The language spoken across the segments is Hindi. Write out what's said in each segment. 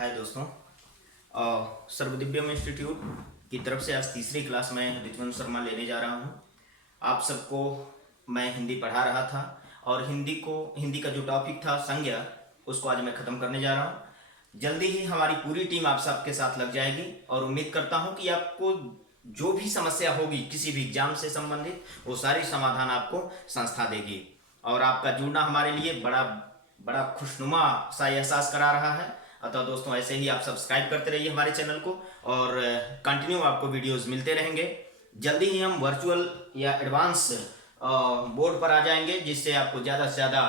हाय दोस्तों, सर्वदिव्यम इंस्टीट्यूट की तरफ से आज तीसरी क्लास में ऋतुवन शर्मा लेने जा रहा हूँ। आप सबको मैं हिंदी पढ़ा रहा था और हिंदी का जो टॉपिक था संज्ञा, उसको आज मैं ख़त्म करने जा रहा हूँ। जल्दी ही हमारी पूरी टीम आप सबके साथ लग जाएगी और उम्मीद करता हूँ कि आपको जो भी समस्या होगी किसी भी एग्जाम से संबंधित, वो सारी समाधान आपको संस्था देगी और आपका जुड़ना हमारे लिए बड़ा बड़ा खुशनुमा सा एहसास करा रहा है। अतः दोस्तों, ऐसे ही आप सब्सक्राइब करते रहिए हमारे चैनल को और कंटिन्यू आपको वीडियोस मिलते रहेंगे। जल्दी ही हम वर्चुअल या एडवांस बोर्ड पर आ जाएंगे, जिससे आपको ज़्यादा से ज़्यादा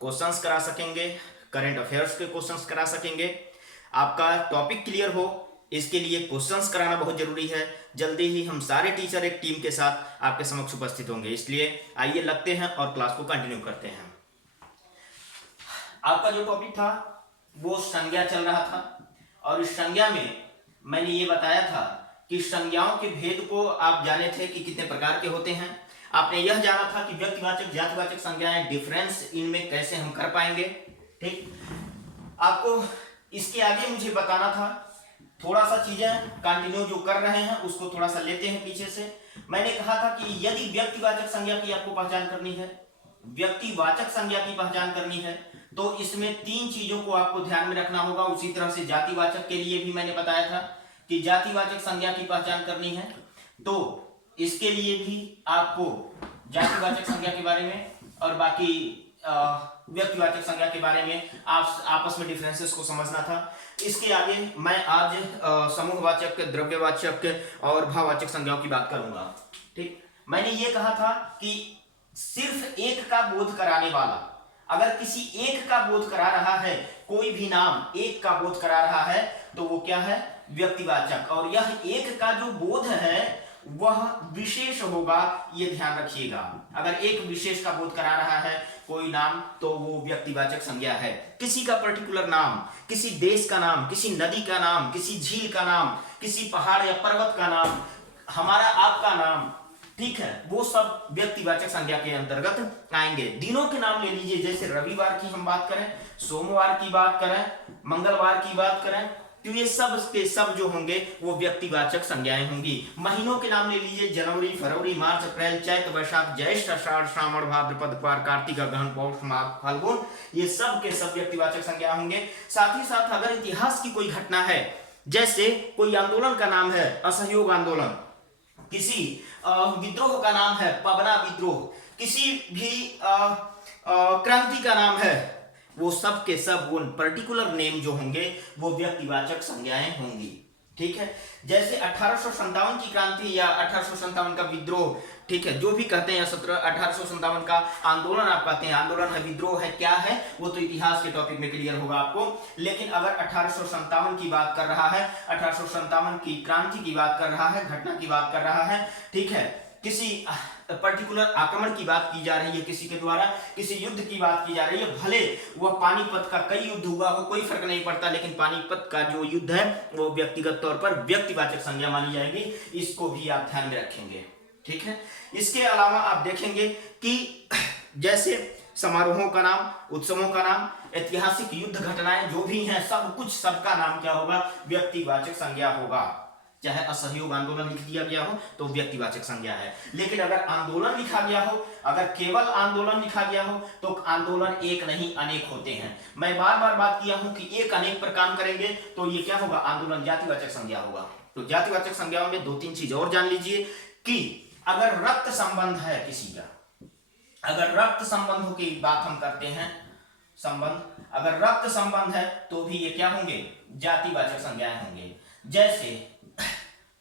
क्वेश्चंस करा सकेंगे, करंट अफेयर्स के क्वेश्चंस करा सकेंगे। आपका टॉपिक क्लियर हो, इसके लिए क्वेश्चंस कराना बहुत जरूरी है। जल्दी ही हम सारे टीचर एक टीम के साथ आपके समक्ष उपस्थित होंगे, इसलिए आइए लगते हैं और क्लास को कंटिन्यू करते हैं। आपका जो टॉपिक था वो संज्ञा चल रहा था और इस संज्ञा में मैंने ये बताया था कि संज्ञाओं के भेद को आप जाने थे कि कितने प्रकार के होते हैं। आपने यह जाना था कि व्यक्तिवाचक जातिवाचक संज्ञाएं, डिफरेंस इनमें कैसे हम कर पाएंगे। ठीक, आपको इसके आगे मुझे बताना था, थोड़ा सा चीजें कंटिन्यू जो कर रहे हैं उसको थोड़ा सा लेते हैं पीछे से। मैंने कहा था कि यदि व्यक्तिवाचक संज्ञा की आपको पहचान करनी है, व्यक्तिवाचक संज्ञा की पहचान करनी है, तो इसमें तीन चीजों को आपको ध्यान में रखना होगा। उसी तरह से जातिवाचक के लिए भी मैंने बताया था कि जातिवाचक संज्ञा की पहचान करनी है, तो इसके लिए भी आपको जातिवाचक संज्ञा के बारे में और बाकी व्यक्तिवाचक संज्ञा के बारे में आप आपस में डिफरेंसेस को समझना था। इसके आगे मैं आज समूहवाचक, द्रव्यवाचक और भाववाचक संज्ञाओं की बात करूंगा। ठीक, मैंने ये कहा था कि सिर्फ एक का बोध कराने वाला, अगर किसी एक का बोध करा रहा है, कोई भी नाम एक का बोध करा रहा है, तो वो क्या है? व्यक्तिवाचक। और यह एक का जो बोध है वह विशेष होगा, ये ध्यान रखिएगा। अगर एक विशेष का बोध करा रहा है कोई नाम, तो वो व्यक्तिवाचक संज्ञा है। किसी का पर्टिकुलर नाम, किसी देश का नाम, किसी नदी का नाम, किसी झील का नाम, किसी पहाड़ या पर्वत का नाम, हमारा आपका नाम, ठीक है, वो सब व्यक्तिवाचक संज्ञा के अंतर्गत आएंगे। दिनों के नाम ले लीजिए, जैसे रविवार की हम बात करें, सोमवार की बात करें, मंगलवार की बात करें, तो ये सब के सब जो होंगे वो व्यक्तिवाचक संज्ञाएं होंगी। महीनों के नाम ले लीजिए, जनवरी, फरवरी, मार्च, अप्रैल, चैत, वैशाख, ज्येष्ठ, आषाढ़, श्रावण, भाद्रपद, पार, कार्तिक, अगहन, पौष, माघ, फाल्गुन, ये सब के सब व्यक्तिवाचक संज्ञा होंगे। साथ ही साथ अगर इतिहास की कोई घटना है, जैसे कोई आंदोलन का नाम है असहयोग आंदोलन, किसी विद्रोह का नाम है पवना विद्रोह, किसी भी क्रांति का नाम है, वो सब के सब वो पर्टिकुलर नेम जो होंगे वो व्यक्तिवाचक संज्ञाएं होंगी। ठीक है, जैसे 1857 की क्रांति या 1857 का विद्रोह, ठीक है, जो भी कहते हैं, 1857 का आंदोलन आप कहते हैं, आंदोलन है, विद्रोह है, क्या है, वो तो इतिहास के टॉपिक में क्लियर होगा आपको। लेकिन अगर 1857 की बात कर रहा है, 1857 की क्रांति की बात कर रहा है, घटना की बात कर रहा है, ठीक है, किसी पर्टिकुलर आक्रमण की बात की जा रही है, किसी के द्वारा किसी युद्ध की बात की जा रही है, भले वह पानीपत का कई युद्ध हुआ हो, कोई फर्क नहीं पड़ता, लेकिन पानीपत का जो युद्ध है वो व्यक्तिगत तौर पर व्यक्तिवाचक संज्ञा मानी जाएगी। इसको भी आप ध्यान में रखेंगे। ठीक है, इसके अलावा आप देखेंगे कि जैसे समारोहों का नाम, उत्सवों का नाम, ऐतिहासिक युद्ध घटनाएं जो भी हैं, सब कुछ, सबका नाम क्या होगा? व्यक्तिवाचक संज्ञा होगा। चाहे असहयोग आंदोलन लिख दिया गया हो तो व्यक्तिवाचक संज्ञा है, लेकिन अगर आंदोलन लिखा गया हो, अगर केवल आंदोलन लिखा गया हो, तो आंदोलन एक नहीं अनेक होते हैं। मैं बार बार बात किया हूं कि एक अनेक पर काम करेंगे तो ये क्या होगा? आंदोलन जातिवाचक संज्ञा होगा। तो जातिवाचक संज्ञाओं में दो तीन चीज और जान लीजिए कि अगर रक्त संबंध है किसी का, अगर रक्त संबंधों की बात हम करते हैं, संबंध, अगर रक्त संबंध है तो भी ये क्या होंगे? जातिवाचक संज्ञाएं होंगे। जैसे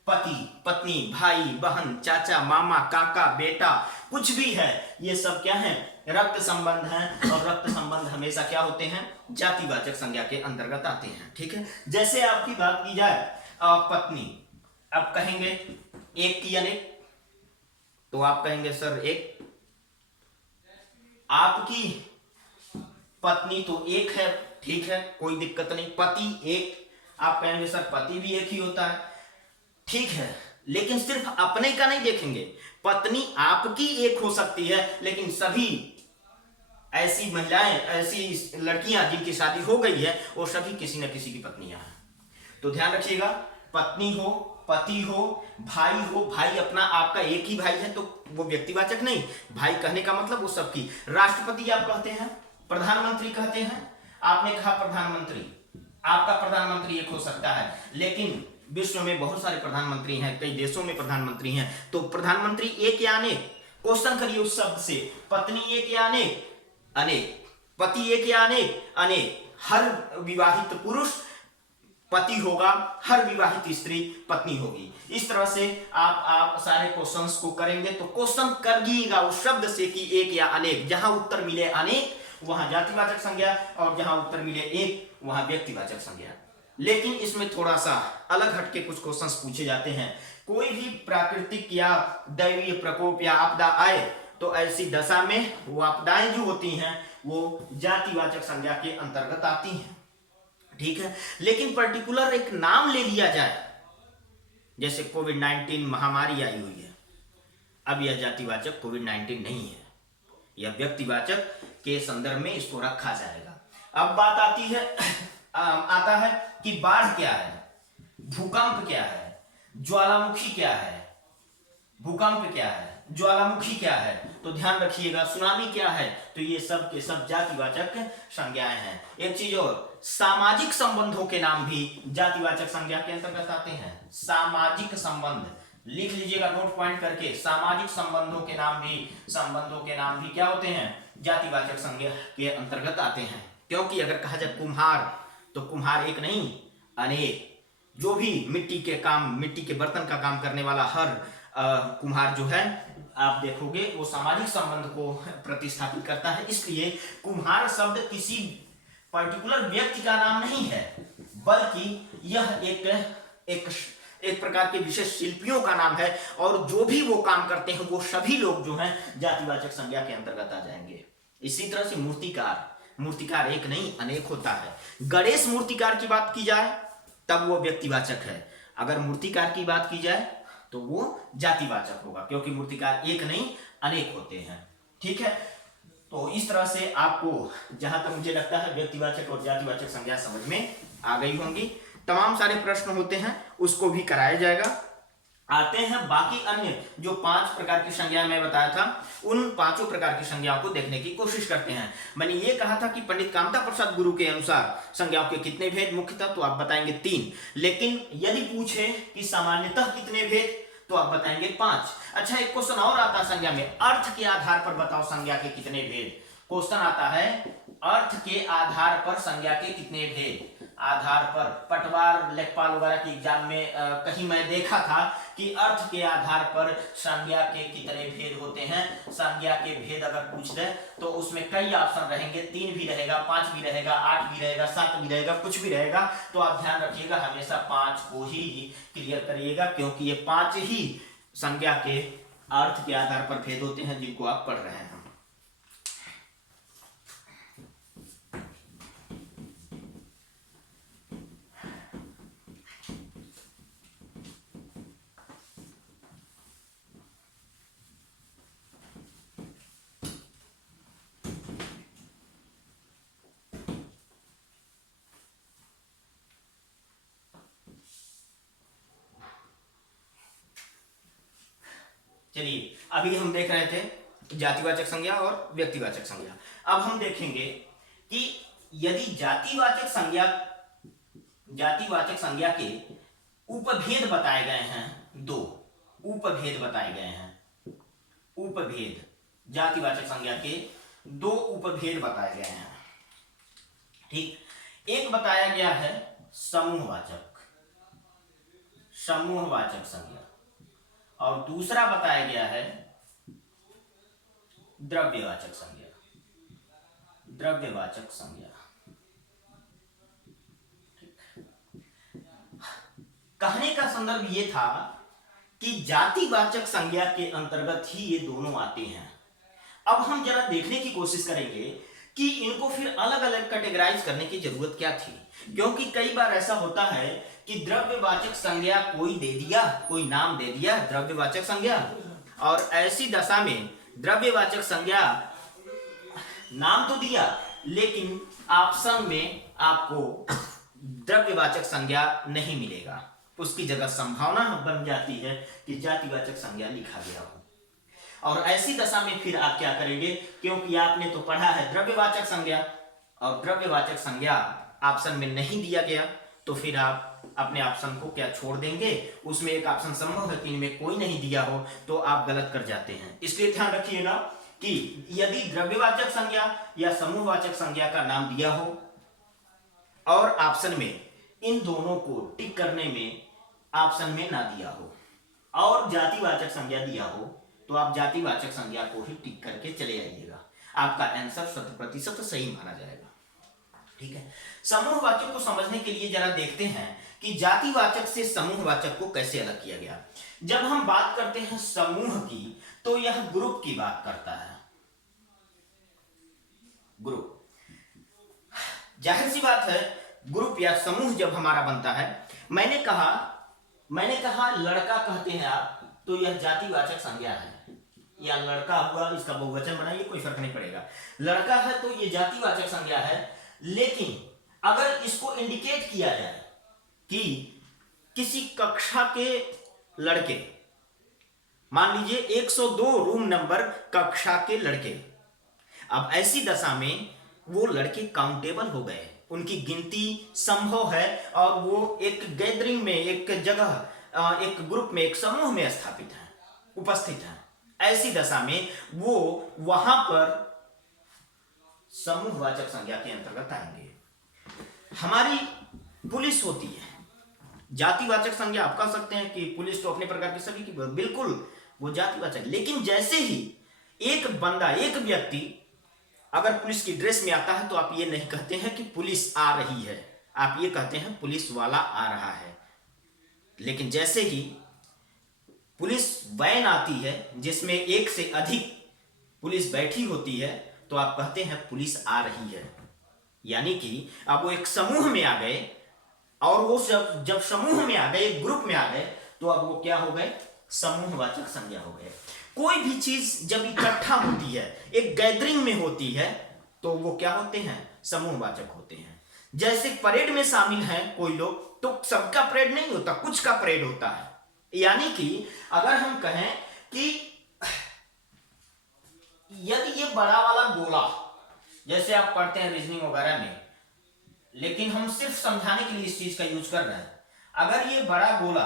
पति, पत्नी, भाई, बहन, चाचा, मामा, काका, बेटा, कुछ भी है, ये सब क्या है? रक्त संबंध हैं, और रक्त संबंध हमेशा क्या होते हैं? जातिवाचक संज्ञा के अंतर्गत आते हैं। ठीक है, जैसे आपकी बात की जाए पत्नी, अब कहेंगे एक की अनेक, तो आप कहेंगे सर एक, आपकी पत्नी तो एक है, ठीक है, कोई दिक्कत नहीं, पति एक, आप कहेंगे सर पति भी एक ही होता है, ठीक है, लेकिन सिर्फ अपने का नहीं देखेंगे। पत्नी आपकी एक हो सकती है, लेकिन सभी ऐसी महिलाएं, ऐसी लड़कियां जिनकी शादी हो गई है, वो सभी किसी न किसी की पत्नियां हैं। तो ध्यान रखिएगा, पत्नी हो, पति हो, भाई हो, भाई अपना आपका एक ही भाई है तो वो व्यक्तिवाचक नहीं, भाई कहने का मतलब वो सबकी। राष्ट्रपति आप कहते हैं, प्रधानमंत्री कहते हैं, आपने कहा प्रधानमंत्री, आपका प्रधानमंत्री एक हो सकता है, लेकिन विश्व में बहुत सारे प्रधानमंत्री हैं, कई देशों में प्रधानमंत्री हैं, तो प्रधानमंत्री एक या अनेक, क्वेश्चन करिए उस शब्द से, पत्नी एक या अनेक, अनेक, पति एक या अनेक, अनेक, हर विवाहित पुरुष पति होगा, हर विवाहित स्त्री पत्नी होगी। इस तरह से आप सारे क्वेश्चंस को करेंगे तो क्वेश्चन करिएगा उस शब्द से कि एक या अनेक, जहां उत्तर मिले अनेक वहां जातिवाचक संज्ञा, और जहां उत्तर मिले एक वहां व्यक्तिवाचक संज्ञा। लेकिन इसमें थोड़ा सा अलग हटके कुछ क्वेश्चंस पूछे जाते हैं। कोई भी प्राकृतिक या दैवीय प्रकोप या आपदा आए तो ऐसी दशा में वो आपदाएं जो होती हैं वो जातिवाचक संज्ञा के अंतर्गत आती हैं, ठीक है। लेकिन पर्टिकुलर एक नाम ले लिया जाए, जैसे कोविड-19 महामारी आई हुई है, अब यह जातिवाचक कोविड-19 नहीं है, यह व्यक्तिवाचक के संदर्भ में इसको रखा जाएगा। अब बात आती है आता है कि बाढ़ क्या है, भूकंप क्या है, ज्वालामुखी क्या है, भूकंप क्या है, ज्वालामुखी क्या है, तो ध्यान रखिएगा, सुनामी क्या है, तो ये सब के सब जातिवाचक संज्ञाएं हैं। एक चीज और, सामाजिक संबंधों के नाम भी जातिवाचक संज्ञा के अंतर्गत आते हैं। सामाजिक संबंध लिख लीजिएगा नोट पॉइंट करके, सामाजिक संबंधों के नाम भी क्या होते हैं, जातिवाचक संज्ञा के अंतर्गत आते हैं। क्योंकि अगर कहा जाए कुम्हार, तो कुम्हार एक नहीं अनेक, जो भी मिट्टी के बर्तन का काम करने वाला हर कुम्हार जो है आप देखोगे वो सामाजिक संबंध को प्रतिस्थापित करता है। इसलिए कुम्हार शब्द किसी पर्टिकुलर व्यक्ति का नाम नहीं है, बल्कि यह एक प्रकार के विशेष शिल्पियों का नाम है, और जो भी वो काम करते हैं वो सभी लोग जो हैं जातिवाचक संज्ञा के अंतर्गत आ जाएंगे। इसी तरह से मूर्तिकार एक नहीं अनेक होता है। गणेश मूर्तिकार की बात की जाए तब वो व्यक्तिवाचक है, अगर मूर्तिकार की बात की जाए तो वो जातिवाचक होगा, क्योंकि मूर्तिकार एक नहीं अनेक होते हैं, ठीक है। तो इस तरह से आपको जहां तक मुझे लगता है व्यक्तिवाचक और जातिवाचक संज्ञा समझ में आ गई होंगी। तमाम सारे प्रश्न होते हैं उसको भी कराया जाएगा। आते हैं बाकी अन्य जो 5 प्रकार की संज्ञाएं मैं बताया था, उन 5 प्रकार की संज्ञाओं को देखने की कोशिश करते हैं। मैंने ये कहा था कि पंडित कामता प्रसाद गुरु के अनुसार संज्ञाओं के कितने भेद मुख्यतः, तो आप बताएंगे 3, लेकिन यदि पूछे कि सामान्यतः कितने भेद तो आप बताएंगे 5। अच्छा, एक क्वेश्चन और आता है संज्ञा में, अर्थ के आधार पर बताओ संज्ञा के कितने भेद। क्वेश्चन आता है अर्थ के आधार पर संज्ञा के कितने भेद। आधार पर पटवार लेखपाल वगैरह की एग्जाम में कहीं मैं देखा था कि अर्थ के आधार पर संज्ञा के कितने भेद होते हैं। संज्ञा के भेद अगर पूछ दे तो उसमें कई ऑप्शन रहेंगे, 3 भी रहेगा, 5 भी रहेगा, 8 भी रहेगा, 7 भी रहेगा, कुछ भी रहेगा। तो आप ध्यान रखिएगा हमेशा 5 को ही क्लियर करिएगा, क्योंकि ये 5 ही संज्ञा के अर्थ के आधार पर भेद होते हैं जिनको आप पढ़ रहे हैं। चलिए, अभी हम देख रहे थे जातिवाचक संज्ञा और व्यक्तिवाचक संज्ञा। अब हम देखेंगे कि यदि जातिवाचक संज्ञा के उपभेद बताए गए हैं, 2 उपभेद बताए गए हैं। उपभेद, जातिवाचक संज्ञा के 2 उपभेद बताए गए हैं, ठीक। एक बताया गया है समूहवाचक संज्ञा, और दूसरा बताया गया है द्रव्यवाचक संज्ञा। कहने का संदर्भ ये था कि जातिवाचक संज्ञा के अंतर्गत ही ये दोनों आते हैं। अब हम जरा देखने की कोशिश करेंगे कि इनको फिर अलग अलग कैटेगराइज करने की जरूरत क्या थी, क्योंकि कई बार ऐसा होता है कि द्रव्यवाचक संज्ञा कोई दे दिया, कोई नाम दे दिया द्रव्यवाचक संज्ञा, और ऐसी दशा में द्रव्यवाचक संज्ञा नाम तो दिया, लेकिन ऑप्शन में आपको द्रव्यवाचक संज्ञा नहीं मिलेगा, उसकी जगह संभावना बन जाती है कि जातिवाचक संज्ञा लिखा गया हो। और ऐसी दशा में फिर आप क्या करेंगे, क्योंकि आपने तो पढ़ा है द्रव्यवाचक संज्ञा, और द्रव्यवाचक संज्ञा ऑप्शन में नहीं दिया गया, तो फिर आप अपने ऑप्शन को क्या छोड़ देंगे, उसमें एक ऑप्शन संभव है कि इनमें कोई नहीं दिया हो, तो आप गलत कर जाते हैं। इसलिए ध्यान रखिएगा कि यदि द्रव्यवाचक संज्ञा या समूहवाचक संज्ञा का नाम दिया हो और ऑप्शन में इन दोनों को टिक करने में ऑप्शन में ना दिया हो, और जातिवाचक संज्ञा दिया हो, तो आप जातिवाचक संज्ञा को ही टिक करके चले आइएगा, आपका आंसर 100% सही माना जाएगा। ठीक है, समूहवाचक को समझने के लिए जरा देखते हैं कि जातिवाचक से समूहवाचक को कैसे अलग किया गया। जब हम बात करते हैं समूह की, तो यह ग्रुप की बात करता है, ग्रुप। जाहिर सी बात है, ग्रुप या समूह जब हमारा बनता है, मैंने कहा लड़का कहते हैं आप, तो यह जातिवाचक संज्ञा है, या लड़का हुआ, इसका बहुवचन बनाइए, कोई फर्क नहीं पड़ेगा, लड़का है तो ये जातिवाचक संज्ञा है। लेकिन अगर इसको इंडिकेट किया जाए कि किसी कक्षा के लड़के, मान लीजिए 102 रूम नंबर कक्षा के लड़के, अब ऐसी दशा में वो लड़के काउंटेबल हो गए, उनकी गिनती संभव है, और वो एक गैदरिंग में, एक जगह, एक ग्रुप में, एक समूह में स्थापित है, उपस्थित है। ऐसी दशा में वो वहां पर समूहवाचक संज्ञा के अंतर्गत आएंगे। हमारी पुलिस होती है, जातिवाचक संज्ञा आप कह सकते हैं कि पुलिस तो अपने प्रकार की सभी की, बिल्कुल वो जातिवाचक। लेकिन जैसे ही एक बंदा, एक व्यक्ति अगर पुलिस की ड्रेस में आता है, तो आप ये नहीं कहते हैं कि पुलिस आ रही है, आप ये कहते हैं पुलिस वाला आ रहा है। लेकिन जैसे ही पुलिस वैन आती है जिसमें एक से अधिक पुलिस बैठी होती है, तो आप कहते हैं पुलिस आ रही है। यानी कि अब वो एक समूह में आ गए, और वो जब समूह में आ गए, एक ग्रुप में आ गए, तो अब वो क्या हो गए, समूहवाचक संज्ञा हो गए। कोई भी चीज जब इकट्ठा होती है, एक गैदरिंग में होती है, तो वो क्या होते हैं, समूहवाचक होते हैं। जैसे परेड में शामिल हैं कोई लोग, तो सबका परेड नहीं होता, कुछ का परेड होता है। यानी कि अगर हम कहें कि यदि ये बड़ा वाला गोला, जैसे आप पढ़ते हैं रीजनिंग वगैरह में, लेकिन हम सिर्फ समझाने के लिए इस चीज का यूज कर रहे हैं, अगर ये बड़ा गोला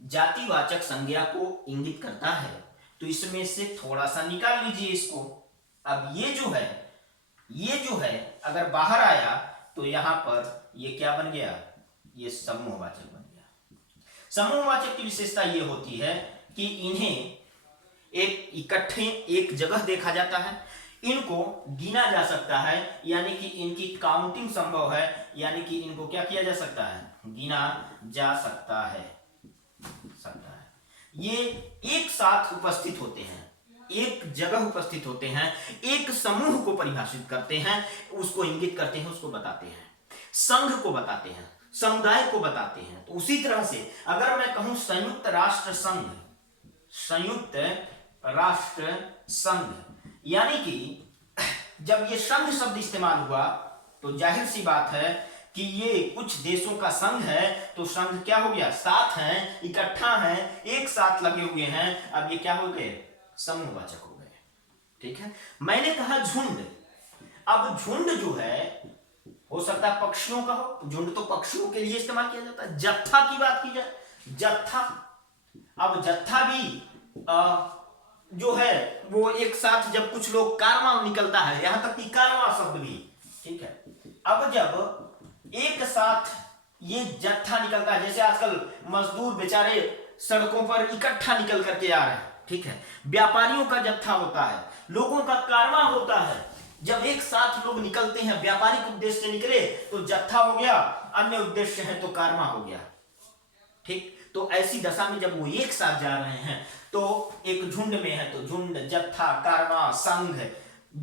जातिवाचक संज्ञा को इंगित करता है, तो इसमें से थोड़ा सा निकाल लीजिए इसको। अब ये जो है अगर बाहर आया, तो यहां पर ये क्या बन गया, ये समूहवाचक बन गया। समूहवाचक की विशेषता ये होती है कि इन्हें एक इकट्ठे एक जगह देखा जाता है, इनको गिना जा सकता है, यानी कि इनकी काउंटिंग संभव है, यानी कि इनको क्या किया जा सकता है, गिना जा सकता है। ये एक साथ उपस्थित होते हैं, एक जगह उपस्थित होते हैं, एक समूह को परिभाषित करते हैं, उसको इंगित करते हैं, उसको बताते हैं, संघ को बताते हैं, समुदाय को बताते हैं। तो उसी तरह से अगर मैं कहूं संयुक्त राष्ट्र संघ, संयुक्त राष्ट्र संघ, यानी कि जब ये संघ शब्द इस्तेमाल हुआ, तो जाहिर सी बात है कि ये कुछ देशों का संघ है, तो संघ क्या हो गया, साथ हैं, इकट्ठा हैं, एक साथ लगे हुए हैं। अब ये क्या हो गए, समूहवाचक हो गए। ठीक है, मैंने कहा झुंड। अब झुंड जो है, हो सकता है पक्षियों का हो, झुंड तो पक्षियों के लिए इस्तेमाल किया जाता है। जत्था की बात की जाए, जत्था, अब जत्था भी जो है वो एक साथ, जब कुछ लोग कारवां निकलता है, यहां तक कि कारवां शब्द भी, ठीक है। अब जब एक साथ ये जत्था निकलता है, जैसे आजकल मजदूर बेचारे सड़कों पर इकट्ठा निकल करके आ रहे हैं, ठीक है, व्यापारियों का जत्था होता है, लोगों का कारवां होता है। जब एक साथ लोग निकलते हैं, व्यापारिक उद्देश्य से निकले तो जत्था हो गया, अन्य उद्देश्य है तो कारवां हो गया। ठीक, तो ऐसी दशा में जब वो एक साथ जा रहे हैं, तो एक झुंड में है, तो झुंड, जत्था, कारवां, संघ,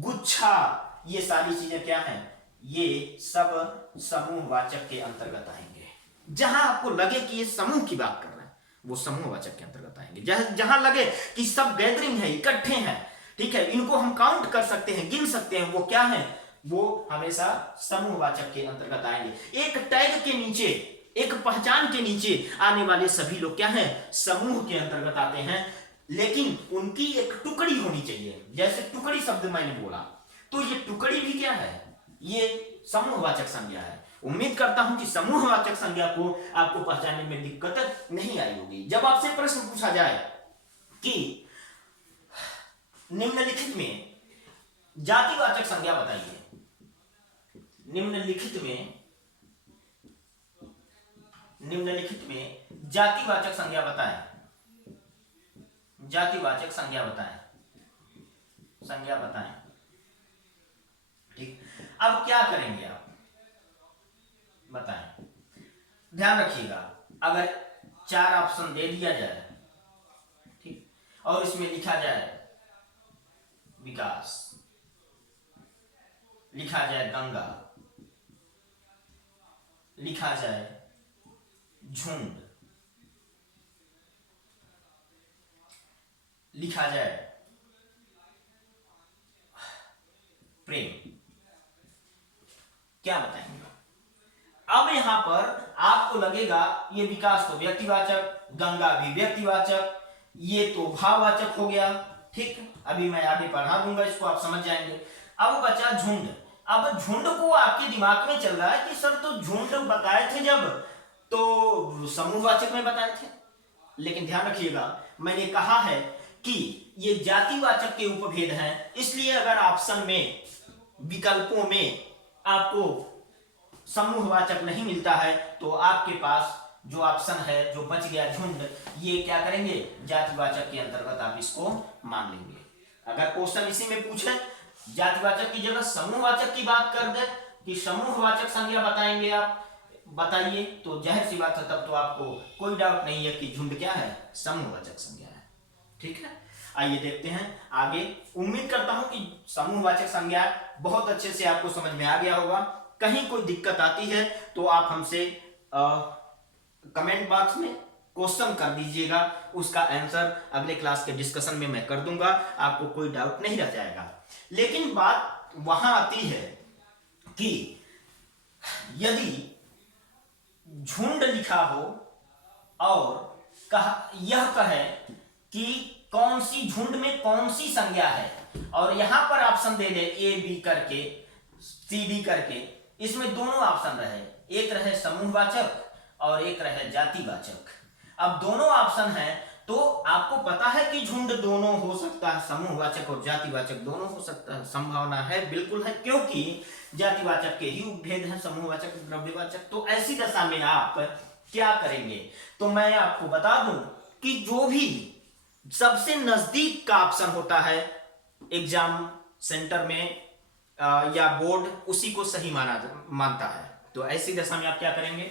गुच्छा, ये सारी चीजें क्या हैं, ये सब समूहवाचक के अंतर्गत आएंगे। जहां आपको लगे कि ये समूह की बात कर रहे हैं, वो समूहवाचक के अंतर्गत आएंगे। जहां लगे कि सब गैदरिंग है, इकट्ठे हैं, ठीक है, इनको हम काउंट कर सकते हैं, गिन सकते हैं। वो क्या है? वो हमेशा समूहवाचक के अंतर्गत आएंगे। एक टैग के नीचे, एक पहचान के नीचे आने वाले सभी लोग क्या हैं? समूह के अंतर्गत आते हैं। लेकिन उनकी एक टुकड़ी होनी चाहिए। जैसे टुकड़ी शब्द मैंने बोला, तो ये टुकड़ी भी क्या है? ये समूहवाचक संज्ञा है। उम्मीद करता हूं कि समूहवाचक संज्ञा को आपको पहचानने में दिक्कत नहीं आई होगी। जब आपसे प्रश्न पूछा जाए कि निम्नलिखित में जातिवाचक संज्ञा बताइए, निम्नलिखित में जातिवाचक संज्ञा बताएं, जातिवाचक संज्ञा बताएं, संज्ञा बताएं। ठीक, अब क्या करेंगे आप बताएं। ध्यान रखिएगा, अगर 4 ऑप्शन दे दिया जाए, ठीक, और इसमें लिखा जाए विकास, लिखा जाए गंगा, लिखा जाए झुंड, लिखा जाए प्रेम, क्या बताएंगे? अब यहां पर आपको लगेगा ये विकास तो व्यक्तिवाचक, गंगा भी व्यक्तिवाचक, ये तो भाववाचक हो गया। ठीक, अभी मैं आगे पढ़ा दूंगा, इसको आप समझ जाएंगे। अब बचा झुंड। अब झुंड को आपके दिमाग में चल रहा है कि सर तो झुंड बताए थे जब, तो समूहवाचक में बताए थे। लेकिन ध्यान रखिएगा, मैंने कहा है कि ये जातिवाचक के उपभेद हैं। इसलिए अगर ऑप्शन में, विकल्पों में आपको समूहवाचक नहीं मिलता है, तो आपके पास जो ऑप्शन है, जो बच गया झुंड, ये क्या करेंगे? जातिवाचक के अंतर्गत आप इसको मान लेंगे। अगर क्वेश्चन इसी में पूछे, जातिवाचक की जगह समूहवाचक की बात कर दे कि समूहवाचक संज्ञा बताएंगे आप, बताइए, तो जाहिर सी बात है, तब तो आपको कोई डाउट नहीं है कि झुंड क्या है? समूहवाचक संज्ञा है। ठीक है, आइए देखते हैं आगे। उम्मीद करता हूं कि समूहवाचक संज्ञा बहुत अच्छे से आपको समझ में आ गया होगा। कहीं कोई दिक्कत आती है तो आप हमसे कमेंट बॉक्स में क्वेश्चन कर दीजिएगा, उसका आंसर अगले क्लास के डिस्कशन में मैं कर दूंगा, आपको कोई डाउट नहीं रह जाएगा। लेकिन बात वहां आती है कि यदि झुंड लिखा हो और यह कहे कि कौन सी झुंड में कौन सी संज्ञा है, और यहां पर option they they A B करके, सी डी करके, इसमें दोनों ऑप्शन रहे, एक रहे समूहवाचक और एक रहे जातिवाचक। अब दोनों ऑप्शन है तो आपको पता है कि झुंड दोनों हो सकता है, समूहवाचक और जातिवाचक दोनों हो सकता है, संभावना है, बिल्कुल है, क्योंकि जातिवाचक के ही उपभेद है, समूहवाचक द्रव्यवाचक। तो ऐसी दशा में आप क्या करेंगे? तो मैं आपको बता दूं कि जो भी सबसे नजदीक का ऑप्शन होता है एग्जाम सेंटर में या बोर्ड, उसी को सही मानता है। तो ऐसी दशा में आप क्या करेंगे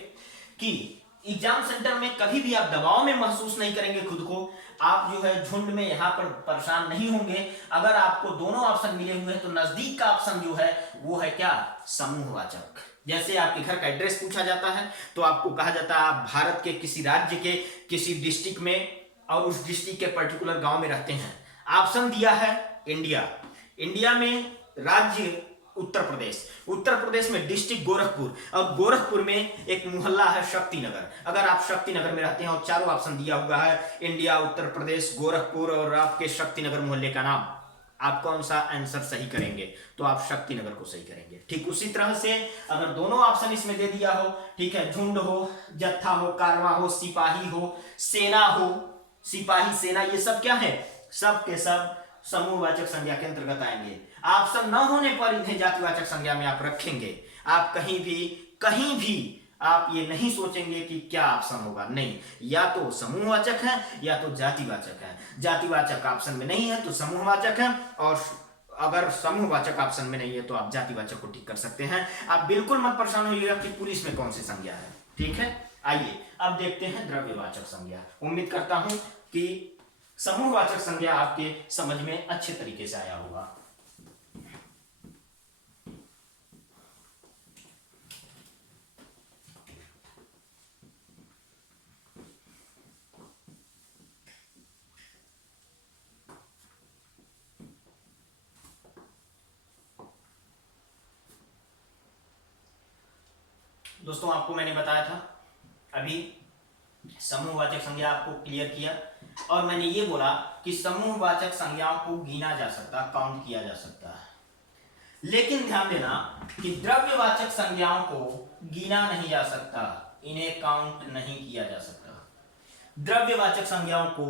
कि एग्जाम सेंटर में कभी भी आप दबाव में महसूस नहीं करेंगे खुद को। आप जो है झुंड में यहां पर परेशान नहीं होंगे। अगर आपको दोनों ऑप्शन मिले हुए हैं तो नजदीक का ऑप्शन जो है वो है क्या? समूहवाचक। जैसे आपके घर का एड्रेस पूछा जाता है तो आपको कहा जाता है आप भारत के किसी राज्य के किसी डिस्ट्रिक्ट में और उस डिस्ट्रिक्ट के पर्टिकुलर गांव में रहते हैं। ऑप्शन दिया है इंडिया, इंडिया में राज्य उत्तर प्रदेश, उत्तर प्रदेश में डिस्ट्रिक्ट गोरखपुर, और गोरखपुर में एक मोहल्ला है शक्तिनगर। अगर आप शक्तिनगर में रहते हैं और चारों ऑप्शन दिया हुआ है इंडिया, उत्तर प्रदेश, गोरखपुर और आपके शक्तिनगर मोहल्ले का नाम, आप कौन सा आंसर सही करेंगे? तो आप शक्तिनगर को सही करेंगे। ठीक उसी तरह से अगर दोनों ऑप्शन इसमें दे दिया हो, ठीक है, झुंड हो, जत्था हो, कारवां हो, सिपाही हो, सेना हो, सिपाही सेना, ये सब क्या है? सब के सब समूहवाचक संज्ञा के अंतर्गत आएंगे। ऑप्शन न होने पर इन्हें जातिवाचक संज्ञा में आप रखेंगे। आप कहीं भी आप ये नहीं सोचेंगे कि क्या ऑप्शन होगा, नहीं, या तो समूहवाचक है या तो जातिवाचक है। जातिवाचक ऑप्शन में नहीं है तो समूहवाचक है, और अगर समूहवाचक ऑप्शन में नहीं है तो आप जातिवाचक को टिक कर सकते हैं। आप बिल्कुल मत परेशान होइएगा कि पुलिस में कौन सी संज्ञा है। ठीक है, आइए अब देखते हैं द्रव्यवाचक संज्ञा। उम्मीद करता हूं कि समूहवाचक संज्ञा आपके समझ में अच्छे तरीके से आया होगा। दोस्तों आपको मैंने बताया था अभी, समूहवाचक संज्ञा आपको क्लियर किया, और मैंने ये बोला कि समूहवाचक संज्ञाओं को गिना जा सकता, काउंट किया जा सकता है। लेकिन ध्यान देना कि द्रव्यवाचक संज्ञाओं को गिना नहीं जा सकता, इन्हें काउंट नहीं किया जा सकता। द्रव्यवाचक संज्ञाओं को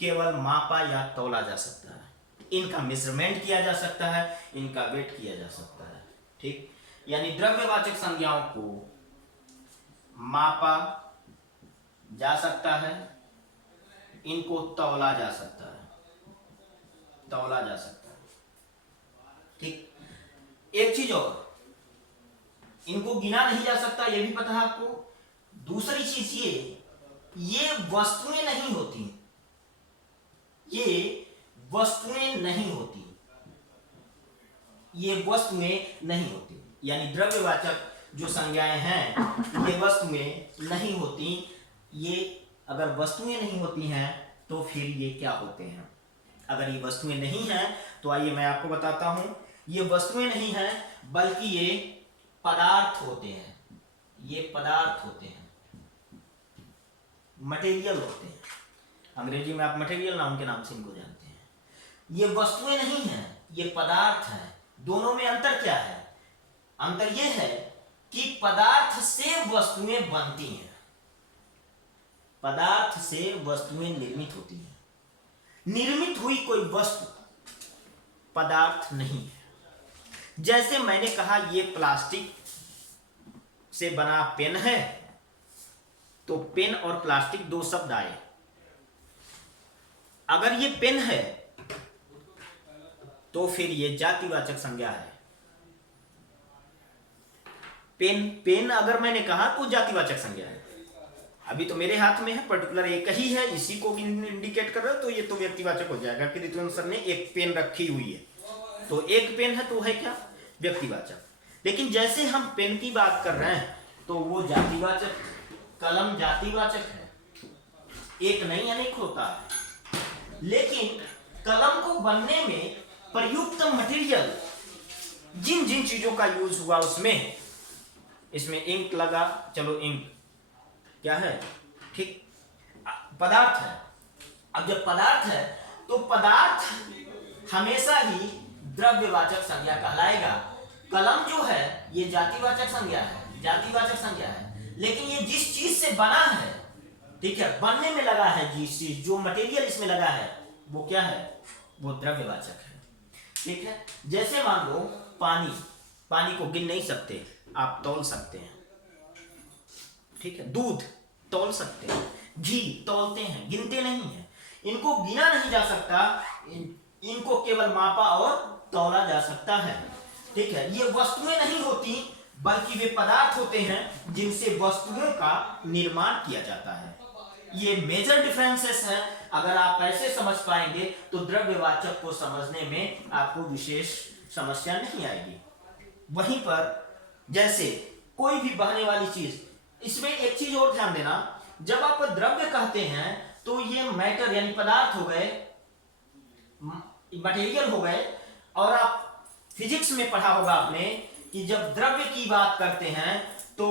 केवल मापा या तौला जा सकता है, इनका मेजरमेंट किया जा सकता है, इनका वेट किया जा सकता है। ठीक, यानी द्रव्यवाचक संज्ञाओं को मापा जा सकता है, इनको तौला जा सकता है, तौला जा सकता है। ठीक, एक चीज और, इनको गिना नहीं जा सकता, ये भी पता है आपको। दूसरी चीज ये वस्तुएं नहीं होती, ये वस्तुएं नहीं होती, ये वस्तुएं नहीं होती, यानी द्रव्यवाचक जो संज्ञाएं हैं ये वस्तुएं नहीं होती। ये अगर वस्तुएं नहीं होती हैं तो फिर ये क्या होते हैं? अगर ये वस्तुएं नहीं हैं तो आइए मैं आपको बताता हूं, ये वस्तुएं नहीं हैं बल्कि ये पदार्थ होते हैं, ये पदार्थ होते हैं, मटेरियल होते हैं। अंग्रेजी में आप मटेरियल नाम के नाम से इनको जानते हैं। ये वस्तुएं नहीं हैं, ये पदार्थ हैं। दोनों में अंतर क्या है? अंतर यह है कि पदार्थ से वस्तुएं बनती हैं, पदार्थ से वस्तुएं निर्मित होती हैं। निर्मित हुई कोई वस्तु पदार्थ नहीं है। जैसे मैंने कहा ये प्लास्टिक से बना पेन है, तो पेन और प्लास्टिक दो शब्द आए। अगर ये पेन है तो फिर ये जातिवाचक संज्ञा है। पेन अगर मैंने कहा तो जातिवाचक संज्ञा है। अभी तो मेरे हाथ में है, पर्टिकुलर एक ही है, इसी को भी इंडिकेट कर रहा है, तो ये तो व्यक्तिवाचक हो जाएगा कि ऋतुवंश सर ने एक पेन रखी हुई है, तो एक पेन है तो है क्या? व्यक्तिवाचक। लेकिन जैसे हम पेन की बात कर रहे हैं तो वो जातिवाचक, कलम जातिवाचक है, एक नहीं अनेक होता है। लेकिन कलम को बनने में प्रयुक्त मटेरियल, जिन जिन चीजों का यूज हुआ उसमें, इसमें इंक लगा, चलो इंक क्या है? ठीक, पदार्थ है। अब जब पदार्थ है तो पदार्थ हमेशा ही द्रव्यवाचक संज्ञा कहलाएगा। कलम जो है ये जातिवाचक संज्ञा है, जातिवाचक संज्ञा है। लेकिन ये जिस चीज से बना है, ठीक है, बनने में लगा है, जिस चीज, जो मटेरियल इसमें लगा है वो क्या है? वो द्रव्यवाचक है। ठीक है, जैसे मान लो पानी को गिन नहीं सकते, आप तौल सकते हैं। ठीक है, दूध तौल सकते हैं, घी तौलते हैं, गिनते नहीं है। इनको गिना नहीं जा सकता, इनको केवल मापा और तौला जा सकता है। ठीक है, ये वस्तुएं नहीं होती बल्कि वे पदार्थ होते हैं जिनसे वस्तुओं का निर्माण किया जाता है। ये मेजर डिफरेंसेस है। अगर आप ऐसे समझ पाएंगे तो द्रव्यवाचक को समझने में आपको विशेष समस्या नहीं आएगी। वहीं पर जैसे कोई भी बहने वाली चीज, इसमें एक चीज और ध्यान देना, जब आप द्रव्य कहते हैं तो ये मैटर यानी पदार्थ हो गए, मटेरियल हो गए। और आप फिजिक्स में पढ़ा होगा आपने कि जब द्रव्य की बात करते हैं तो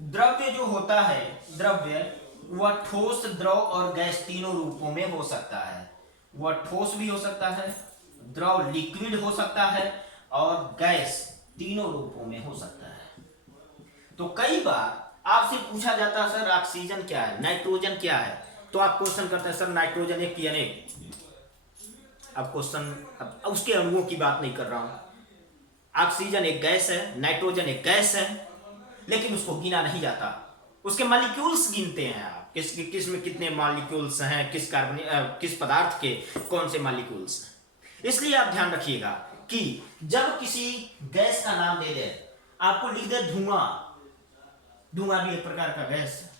द्रव्य जो होता है, द्रव्य वह ठोस, द्रव और गैस तीनों रूपों में हो सकता है। वह ठोस भी हो सकता है, द्रव लिक्विड हो सकता है, और गैस तीनों रूपों में हो सकता है। तो कई बार आपसे पूछा जाता है सर ऑक्सीजन क्या है, नाइट्रोजन क्या है, तो आप क्वेश्चन करते हैं सर नाइट्रोजन एक की अनेक। अब क्वेश्चन, अब उसके अणुओं की बात नहीं कर रहा हूं। ऑक्सीजन एक गैस है, नाइट्रोजन एक गैस है, लेकिन उसको गिना नहीं जाता। उसके मॉलिक्यूल्स गिनते हैं आप, किस में कितने मॉलिक्यूल्स हैं, किस पदार्थ के कौन से मॉलिक्यूल्स हैं। इसलिए आप ध्यान रखिएगा कि जब किसी गैस का नाम दे दे, आपको लिख दे धुआं, धुआं भी एक प्रकार का गैस है,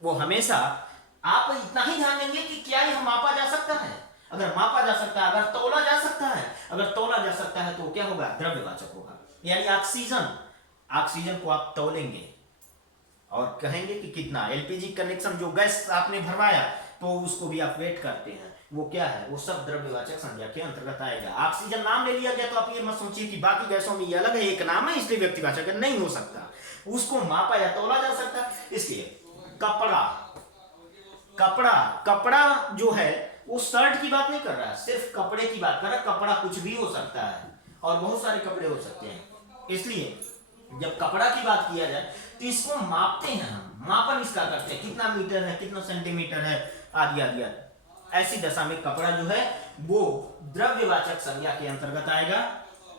वो हमेशा आप इतना ही ध्यान देंगे कि क्या यह मापा जा सकता है। अगर मापा जा सकता है, अगर तौला जा सकता है, अगर तौला जा सकता है तो क्या होगा? द्रव्यवाचक होगा। यानी ऑक्सीजन को आप तौलेंगे और कहेंगे कि कितना, एलपीजी कनेक्शन जो गैस आपने भरवाया तो उसको भी आप वेट करते हैं, वो क्या है? वो सब द्रव्यवाचक संज्ञा के अंतर्गत आएगा। ऑक्सीजन नाम ले लिया गया तो आप ये मत सोचिए कि बाकी गैसों में ये अलग है, एक नाम है इसलिए व्यक्तिवाचक नहीं हो सकता। उसको मापा या तौला जा सकता है। इसलिए कपड़ा, कपड़ा, कपड़ा जो है वो शर्ट की बात नहीं कर रहा है, सिर्फ कपड़े की बात कर रहा है। कपड़ा कुछ भी हो सकता है और बहुत सारे कपड़े हो सकते हैं। इसलिए जब कपड़ा की बात किया जाए तो इसको मापते हैं हम, मापन इसका करते हैं, कितना मीटर है, कितना सेंटीमीटर है, आदि आदि आदि। ऐसी दशा में कपड़ा जो है वो द्रव्यवाचक संज्ञा के अंतर्गत आएगा।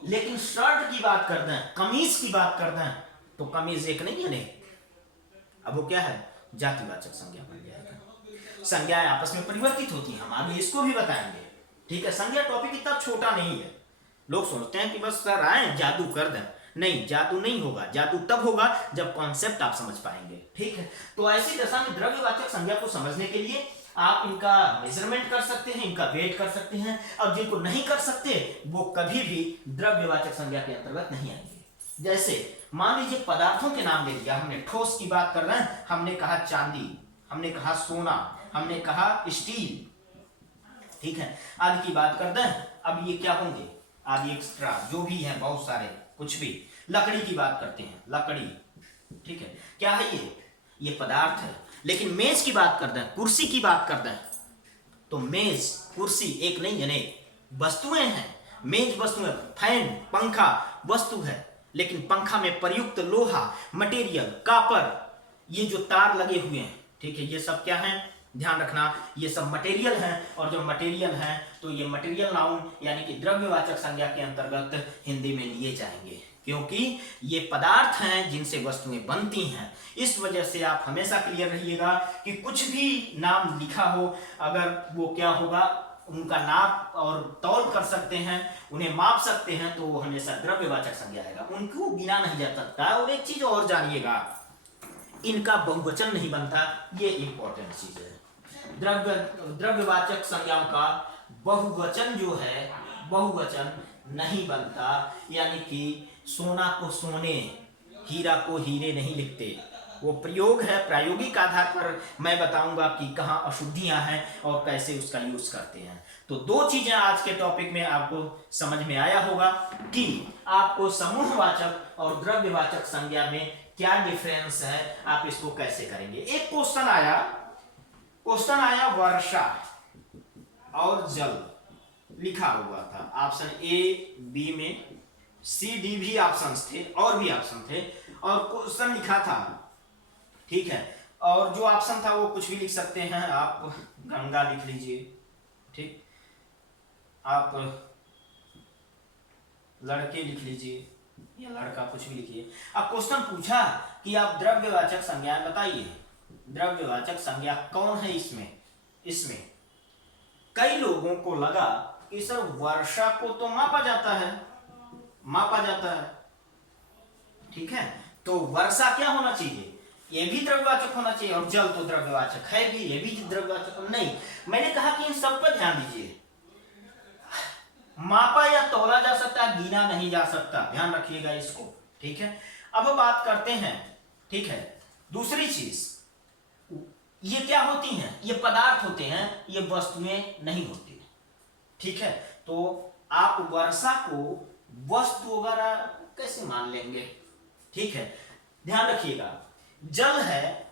लेकिन शर्ट की बात करते हैं, कमीज की बात करते हैं, तो कमीज एक नहीं है, नहीं, अब वो क्या है, जातिवाचक संज्ञा बन जाएगा। संज्ञाएं आपस में परिवर्तित होती हैं, हम आगे इसको भी बताएंगे। ठीक है, संज्ञा टॉपिक इतना छोटा नहीं है। लोग सोचते हैं कि बस सर आए जादू कर दें, नहीं, जादू नहीं होगा। जादू तब होगा जब कॉन्सेप्ट आप समझ पाएंगे। ठीक है, तो ऐसी दशा में द्रव्यवाचक संज्ञा को समझने के लिए आप इनका मेजरमेंट कर सकते हैं, इनका वेट कर सकते हैं, और जिनको नहीं कर सकते वो कभी भी द्रव्यवाचक संज्ञा के अंतर्गत नहीं आएंगे। जैसे मान लीजिए पदार्थों के नाम ले लिया हमने, ठोस की बात कर रहे हैं, हमने कहा चांदी, हमने कहा सोना, हमने कहा स्टील, ठीक है, आदि की बात करते हैं। अब ये क्या होंगे, आदि एक्स्ट्रा जो भी है, बहुत सारे, कुछ भी। लकड़ी की बात करते हैं, लकड़ी, ठीक है, क्या है ये पदार्थ है। लेकिन मेज की बात करते हैं, कुर्सी की बात करते हैं, तो मेज कुर्सी एक नहीं है, नहीं, वस्तुएं हैं। मेज वस्तुएं, फैन पंखा वस्तु है, लेकिन पंखा में प्रयुक्त लोहा मटेरियल, कॉपर, ये जो तार लगे हुए हैं, ठीक है, ये सब क्या है, ध्यान रखना, ये सब मटेरियल हैं। और जो मटेरियल हैं तो ये मटेरियल नाउन यानी कि द्रव्यवाचक संज्ञा के अंतर्गत हिंदी में लिए जाएंगे, क्योंकि ये पदार्थ हैं जिनसे वस्तुएं बनती हैं। इस वजह से आप हमेशा क्लियर रहिएगा कि कुछ भी नाम लिखा हो, अगर वो क्या होगा, उनका नाप और तौल कर सकते हैं, उन्हें माप सकते हैं, तो वो हमेशा द्रव्यवाचक संज्ञा आएगा, उनको गिना नहीं जा सकता। और एक चीज और जानिएगा, इनका बहुवचन नहीं बनता, ये इंपॉर्टेंट चीज है। द्रव्यवाचक संज्ञाओं का बहुवचन जो है, बहुवचन नहीं बनता, यानी कि सोना को सोने, हीरा को हीरे नहीं लिखते। वो प्रयोग है, प्रायोगिक आधार पर मैं बताऊंगा कि कहाँ अशुद्धियां हैं और कैसे उसका यूज करते हैं। तो दो चीजें आज के टॉपिक में आपको समझ में आया होगा कि आपको समूहवाचक और द्रव्यवाचक संज्ञा में क्या डिफरेंस है, आप इसको कैसे करेंगे। एक क्वेश्चन आया वर्षा और जल लिखा हुआ था, ऑप्शन ए बी में, सी डी भी ऑप्शंस थे और भी ऑप्शन थे, और क्वेश्चन लिखा था, ठीक है, और जो ऑप्शन था वो कुछ भी लिख सकते हैं आप, गंगा लिख लीजिए, ठीक, आप लड़के लिख लीजिए या लड़का, कुछ भी लिखिए। अब क्वेश्चन पूछा कि आप द्रव्यवाचक संज्ञा बताइए, द्रव्यवाचक संज्ञा कौन है इसमें कई लोगों को लगा कि सर वर्षा को तो मापा जाता है, ठीक है, तो वर्षा क्या होना चाहिए, ये भी द्रव्यवाचक होना चाहिए, और जल तो द्रव्यवाचक है भी, ये भी द्रव्यवाचक नहीं। मैंने कहा कि इन सब पर ध्यान दीजिए, मापा या तौला जा सकता है, गिना नहीं जा सकता, ध्यान रखिएगा इसको, ठीक है। अब बात करते हैं, ठीक है, दूसरी चीज, ये क्या होती हैं, ये पदार्थ होते हैं, ये वस्तुएं नहीं होती, ठीक है। तो आप वर्षा को वस्तु वगैरह कैसे मान लेंगे, ठीक है, ध्यान रखिएगा। जल है,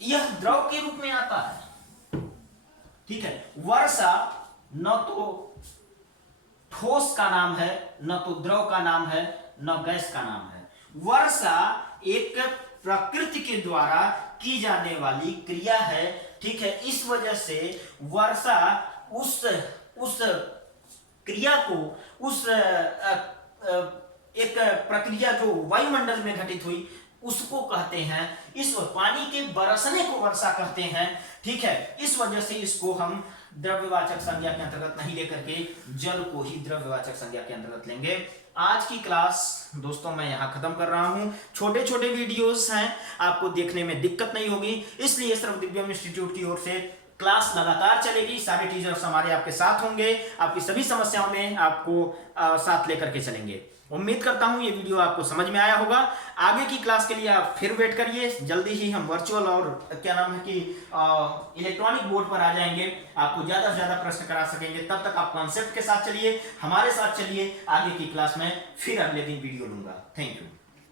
यह द्रव के रूप में आता है, ठीक है। वर्षा न तो ठोस का नाम है, न तो द्रव का नाम है, न गैस का नाम है। वर्षा एक प्रकृति के द्वारा की जाने वाली क्रिया है, ठीक है। इस वजह से वर्षा उस क्रिया को, उस एक प्रक्रिया जो वायुमंडल में घटित हुई उसको कहते हैं, इस पानी के बरसने को वर्षा कहते हैं, ठीक है। इस वजह से इसको हम द्रव्यवाचक संज्ञा के अंतर्गत नहीं लेकर के जल को ही द्रव्यवाचक संज्ञा के अंतर्गत लेंगे। आज की क्लास दोस्तों मैं यहाँ खत्म कर रहा हूँ। छोटे छोटे वीडियोस हैं, आपको देखने में दिक्कत नहीं होगी, इसलिए सर्व दिव्यम इंस्टीट्यूट की ओर से क्लास लगातार चलेगी। सारे टीचर्स हमारे आपके साथ होंगे, आपकी सभी समस्याओं में आपको साथ लेकर के चलेंगे। उम्मीद करता हूं ये वीडियो आपको समझ में आया होगा। आगे की क्लास के लिए आप फिर वेट करिए, जल्दी ही हम वर्चुअल और क्या नाम है कि इलेक्ट्रॉनिक बोर्ड पर आ जाएंगे, आपको ज़्यादा से ज़्यादा प्रश्न करा सकेंगे। तब तक आप कॉन्सेप्ट के साथ चलिए, हमारे साथ चलिए। आगे की क्लास में फिर अगले दिन वीडियो लूंगा। Thank you.